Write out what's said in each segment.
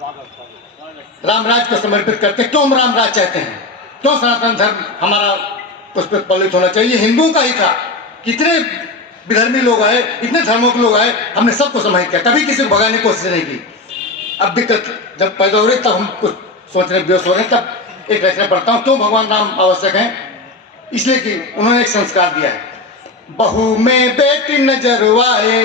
राम राज को समर्पित करते हैं। क्यों हम राम राज चाहते हैं? क्यों सनातन धर्म हमारा उस पर पलित होना चाहिए? हिंदुओं का ही था। कितने विधर्मी लोग आए, इतने धर्मों के लोग आए, हमने सबको समाहित किया, कभी किसी को भगाने की कोशिश नहीं की। अब दिक्कत जब पैदा हो रही तब हम कुछ सोचने बेहोश हो रहे हैं, तब एक रचना पढ़ता हूँ। क्यों भगवान राम आवश्यक हैं? इसलिए कि उन्होंने एक संस्कार दिया है। बहू में बेटी नजरवाए,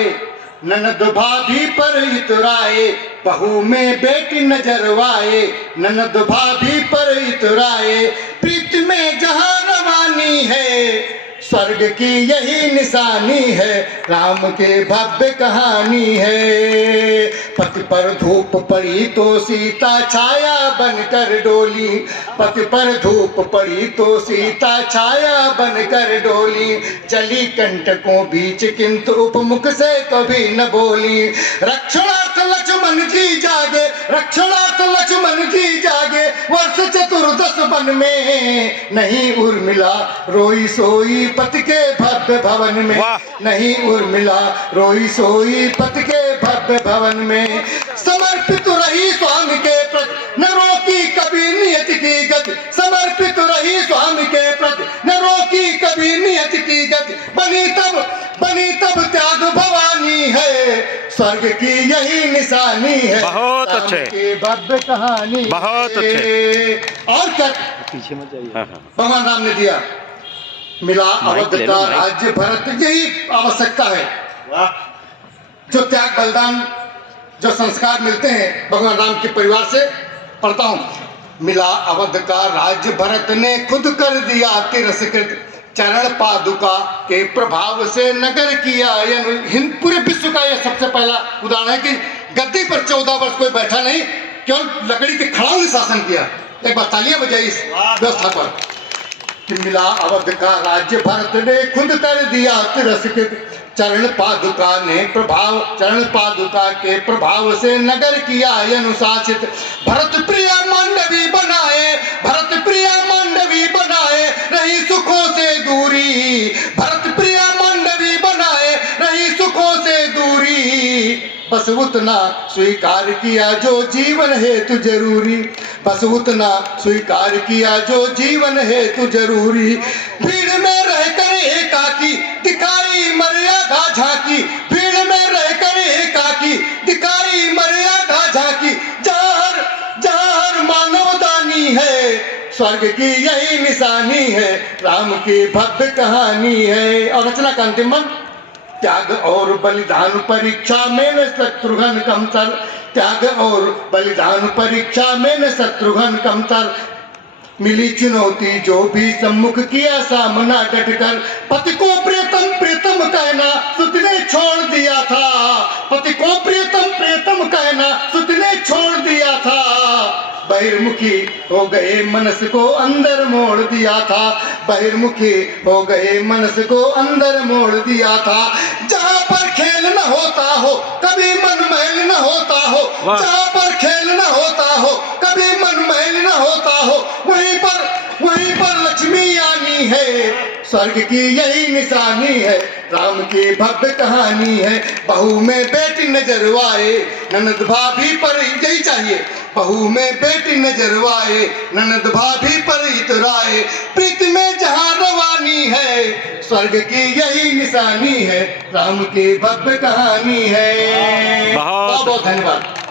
ननद भाभी पर इतराए। बहू में बेटी नजरवाए, ननद भाभी पर इतराए। प्रीत में जहां रवानी है, स्वर्ग की यही निशानी है। राम के भव्य कहानी है। पति पर धूप पड़ी तो सीता छाया बनकर डोली। पति पर धूप पड़ी तो सीता छाया बनकर डोली। चली कंटकों बीच किंतु उपमुख से कभी न बोली। रक्षणार्थ लक्ष्मण जी जागे, रक्षणार्थ लक्ष्मण जी जागे। वर्ष चतुर्दश वन में नहीं उर्मिला रोई सोई पति के भव्य भवन में। नहीं उर्मिला रोई सोई पति के भव्य भवन में। समर्पित रही स्वामी के प्रति, न रोकी कभी नियति की गति। समर्पित रही स्वामी के प्रति, न रोकी कभी नियति की गति। बनी तब त्याग भवानी है, स्वर्ग की यही निशानी है। बहुत अच्छे, की भव्य कहानी, बहुत अच्छे। और क्या पीछे मत जाइए। भगवान राम ने दिया। मिला अवध का राज्य भरत, यही आवश्यकता है। जो त्याग बलिदान, जो संस्कार मिलते हैं भगवान राम के परिवार से। पढ़ता हूँ। मिला अवध का राज्य भरत ने खुद कर दिया तिरस्कृत। चरण पादुका के प्रभाव से नगर किया। पूरे विश्व का यह सबसे पहला उदाहरण है कि गद्दी पर 14 वर्ष कोई बैठा नहीं, केवल लकड़ी के खड़ाऊ ने शासन किया। एक बार तालियां बजाई इस व्यवस्था पर कि मिला अवध का राज्य भरत ने खुद कर दिया तिरस्कृत। चरण पादुका के प्रभाव से नगर किया अनुशासित। भरत प्रिया मांडवी बनाए, भरत प्रिया मांडवी बनाए। रही सुखों से दूरी, भरत प्रिया मांडवी बनाए। रही सुखों से दूरी। बस उतना स्वीकार किया जो जीवन हेतु जरूरी। बस उतना स्वीकार किया जो जीवन हेतु जरूरी। भीड़ में रहकर एकाकी दिखाई मर्यादा झांकी। भीड़ में रहकर एकाकी दिखाई मर्यादा झांकी। जहाँ हर मानवदानी है, स्वर्ग की यही निशानी है। राम की भव्य कहानी है। और रचना का अंतिम मन। त्याग और बलिदान परीक्षा में न शत्रुघ्न कमतर। त्याग और बलिदान परीक्षा में न शत्रुघ्न कमतर। मिली चुनौती जो भी सम्मुख किया सामना डटकर। पति को प्रियतम प्रियतम कहना सुत ने छोड़ दिया था। पति को प्रियतम प्रियतम कहना सुत ने छोड़ दिया था। बहिर्मुखी हो गए मनस को अंदर मोड़ दिया था। बहिर्मुखी हो गए मनस को अंदर मोड़ दिया था। जहाँ पर खेल न होता हो कभी मन महल न होता हो। जहाँ पर खेल न होता हो कभी मन महल न होता हो। वहीं पर लक्ष्मी आनी है, स्वर्ग की यही निशानी है। राम की भव्य कहानी है। बहू में बेटी नजरवाए, ननद भाभी पर यही चाहिए। बहू में बेटी नजरवाए, ननद भाभी पर इतराए। प्रीत में जहां रवानी है, स्वर्ग की यही निशानी है। राम की भव्य कहानी है। बहुत बहुत धन्यवाद।